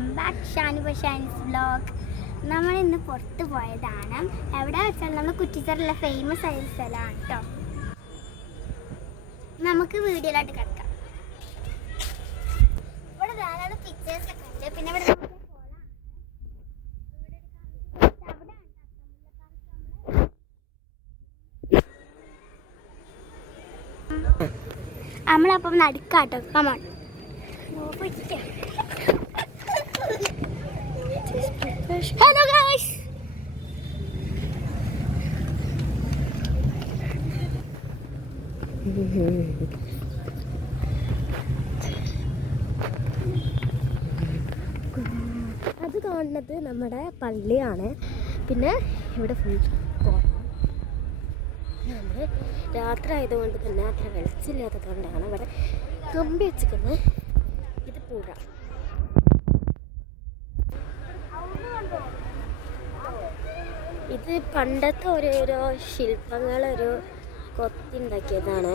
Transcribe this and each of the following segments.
Welcome back Shanu Shanis vlog. നമ്മൾ ഇന്ന് പുറത്ത് പോയതാണ്. എവിടെ വെച്ചാൽ നമ്മൾ കുറ്റിച്ചറിലെ ഫേമസ് ആയ സ്ഥലമാണ് കേട്ടോ. നമുക്ക് വീഡിയോയിലായിട്ട് കിടക്കാം. ഇവിടെ ധാരാളം പിക്ചേഴ്സ് ഒക്കെ ഉണ്ട്. പിന്നെ ഇവിടെ നമ്മളപ്പം നടുക്കാട്ടോ. കമോൺ. Hello guys. അത് കാണുന്നത് നമ്മുടെ പള്ളിയാണ്. പിന്നെ ഇവിടെ ഫുൾ നമ്മൾ രാത്രി ആയതുകൊണ്ട് തന്നെ അത്ര വെളിച്ചില്ലാത്തത് കൊണ്ടാണ് ഇവിടെ കമ്പി വെച്ചിരിക്കുന്നത്. ഇത് പുഴ. ഇത് പണ്ടത്തെ ഓരോരോ ശില്പങ്ങളൊരു കൊത്തിണ്ടാക്കിയതാണ്.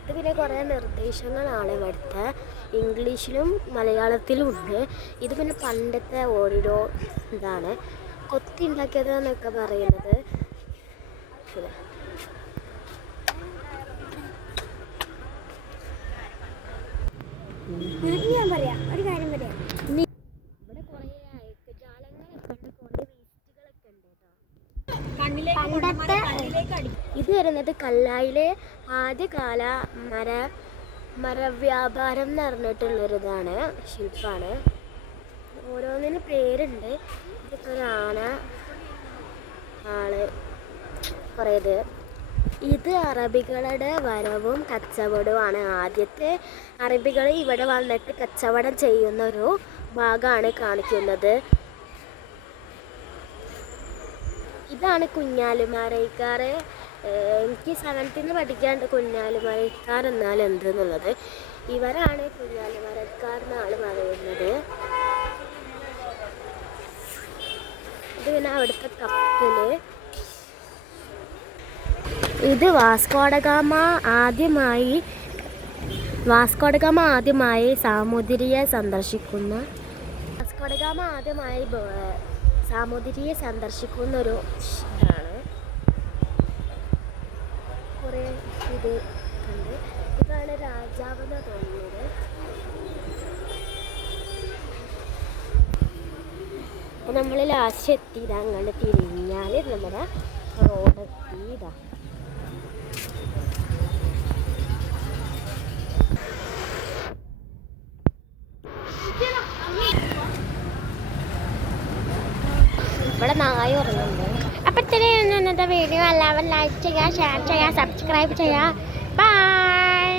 ഇത് പിന്നെ കുറേ നിർദ്ദേശങ്ങളാണ് ഇവിടുത്തെ. ഇംഗ്ലീഷിലും മലയാളത്തിലും ഉണ്ട്. ഇത് പിന്നെ പണ്ടത്തെ ഓരോരോ ഇതാണ് കൊത്തി ഉണ്ടാക്കിയതെന്നൊക്കെ പറയുന്നത്. ഞാൻ പറയാം ഒരു കാര്യം പറയാം. ഇവിടെ കുറേ അയക്കജാലങ്ങളൊക്കെ ഉണ്ട്, കുറേ വേസ്റ്റുകളൊക്കെ ഉണ്ട്. ഇത് വരുന്നത് കല്ലായിലെ ആദ്യകാല മരവ്യാപാരം എന്ന് പറഞ്ഞിട്ടുള്ളൊരിതാണ്, ശില്പമാണ്. ഓരോന്നിന് പേരുണ്ട്. ഇതൊക്കെ ഒരു ആന, ആള്, കുറേത്. ഇത് അറബികളുടെ വരവും കച്ചവടവുമാണ്. ആദ്യത്തെ അറബികൾ ഇവിടെ വന്നിട്ട് കച്ചവടം ചെയ്യുന്ന ഒരു ഭാഗമാണ് കാണിക്കുന്നത്. ഇതാണ് കുഞ്ഞാലിമരയ്ക്കാർ. എനിക്ക് 7th പഠിക്കാണ്ട് കുഞ്ഞാലിമരയ്ക്കാർ എന്നാൽ എന്തെന്നുള്ളത്. ഇവരാണ് കുഞ്ഞാലിമരയ്ക്കാർ എന്നാണ് പറയുന്നത്. ഇത് പിന്നെ അവിടുത്തെ കപ്പല്. ഇത് വാസ്കോഡഗാമ ആദ്യമായി സാമൂതിരിയെ സന്ദർശിക്കുന്ന ഒരു ഇതാണ്. കുറേ ഇത് ഉണ്ട്. ഇതാണ് രാജാവെന്ന് തോന്നുന്നത്. അപ്പം നമ്മൾ ലാസ്റ്റ് എത്തിയതാ. അങ്ങനെ തിരിഞ്ഞാൽ നമ്മുടെ റോഡ് എത്തിയതാ. ഇവിടെ നായ ഉറങ്ങുന്നുണ്ട്. അപ്പം ഇത്രയും ഇന്നത്തെ വീഡിയോ. എല്ലാവരും ലൈക്ക് ചെയ്യുക, ഷെയർ ചെയ്യുക, സബ്സ്ക്രൈബ് ചെയ്യുക. ബൈ.